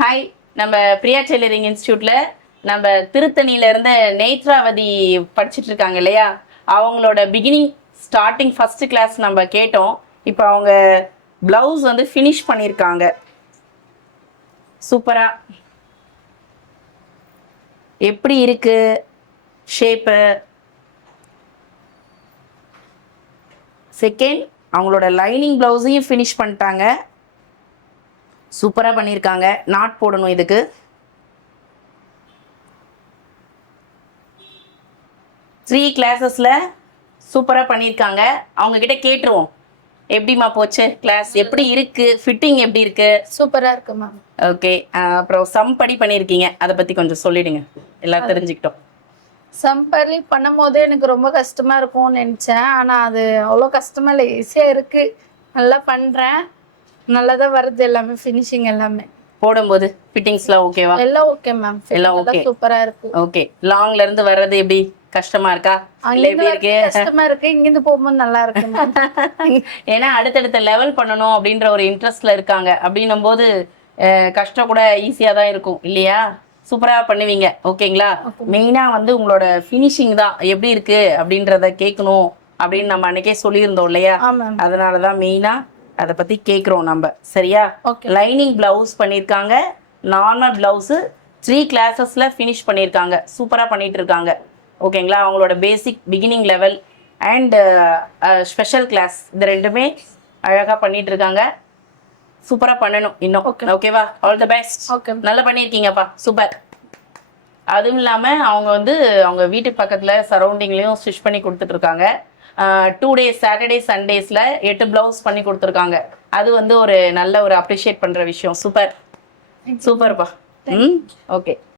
Hi, நம்ம Priya tailoring இன்ஸ்டியூட்ல நம்ம திருத்தணியில இருந்து நேத்ராவதி படிச்சுட்டு இருக்காங்க இல்லையா? அவங்களோட பிகினிங் ஸ்டார்டிங் ஃபர்ஸ்ட் கிளாஸ் நம்ம கேட்டோம். இப்போ அவங்க பிளவுஸ் வந்து ஃபினிஷ் பண்ணியிருக்காங்க. சூப்பரா எப்படி இருக்கு ஷேப்பு? செகண்ட், அவங்களோட லைனிங் பிளவுஸையும் ஃபினிஷ் பண்ணிட்டாங்க. சூப்பராக பண்ணியிருக்காங்க. நாட் போடணும் இதுக்கு. த்ரீ கிளாஸஸில் சூப்பராக பண்ணியிருக்காங்க. அவங்க கிட்ட கேட்டுருவோம், எப்படிமா போச்சு கிளாஸ், எப்படி இருக்கு, ஃபிட்டிங் எப்படி இருக்கு? சூப்பரா இருக்கு மேம். ஓகே, அப்புறம் சம் படி பண்ணியிருக்கீங்க, அதை பற்றி கொஞ்சம் சொல்லிடுங்க, எல்லாம் தெரிஞ்சுக்கிட்டோம். சம்பர்லி பண்ணும் போது எனக்கு ரொம்ப கஷ்டமா இருக்கும்னு நினைச்சேன். ஆனா அது அவ்வளோ கஷ்டமா இல்லை, ஈஸியா இருக்கு. நல்லா பண்றேன், நல்லாதான் வருது எல்லாமே, ஃபினிஷிங் எல்லாமே. போடும்போது ஃபிட்டிங்ஸ்லாம் ஓகேவா? எல்லாம் ஓகே மேம், எல்லாம் ஓகே, சூப்பரா இருக்கு. ஓகே. லாங்ல இருந்து வர்றது எப்படி, கஷ்டமா இருக்கா இல்ல எப்படி இருக்கு? கஷ்டமா இருக்கு, இங்கிருந்து போகும்போது நல்லா இருக்கு. ஏன்னா அடுத்தடுத்த லெவல் பண்ணணும் அப்படின்ற ஒரு இன்ட்ரெஸ்ட்ல இருக்காங்க. அப்படின்னும் போது கஷ்டம் கூட ஈஸியா தான் இருக்கும் இல்லையா? சூப்பரா பண்ணுவீங்க. ஓகேங்களா? மெயினா வந்து உங்களோட ஃபினிஷிங் தான் எப்படி இருக்கு அப்படின்றத கேட்கணும் அப்படின்னு நம்ம அன்னைக்கே சொல்லியிருந்தோம் இல்லையா? அதனாலதான் மெயினா அதை பத்தி கேட்குறோம் நம்ம. சரியா? லைனிங் பிளவுஸ் பண்ணியிருக்காங்க, நார்மல் பிளவுஸ் 3 கிளாஸஸ்ல ஃபினிஷ் பண்ணியிருக்காங்க. சூப்பரா பண்ணிட்டு இருக்காங்க. ஓகேங்களா? அவங்களோட basic beginning level and special class இது ரெண்டுமே அழகா பண்ணிட்டு இருக்காங்க. சூப்பரா பண்ணணும் இன்னும். ஓகேவா? All the best. நல்லா பண்ணியிருக்கீங்கப்பா, சூப்பர். அதுவும் இல்லாமல் அவங்க வந்து அவங்க வீட்டு பக்கத்தில் சரௌண்டிங்லேயும் ஸ்டிச் பண்ணி கொடுத்துட்டு இருக்காங்க. 2 days சாட்டர்டே சண்டேஸில் 8 பிளவுஸ் பண்ணி கொடுத்துருக்காங்க. அது வந்து ஒரு நல்ல ஒரு அப்ரிஷியேட் பண்ணுற விஷயம். சூப்பர், சூப்பர்ப்பா. ஓகே.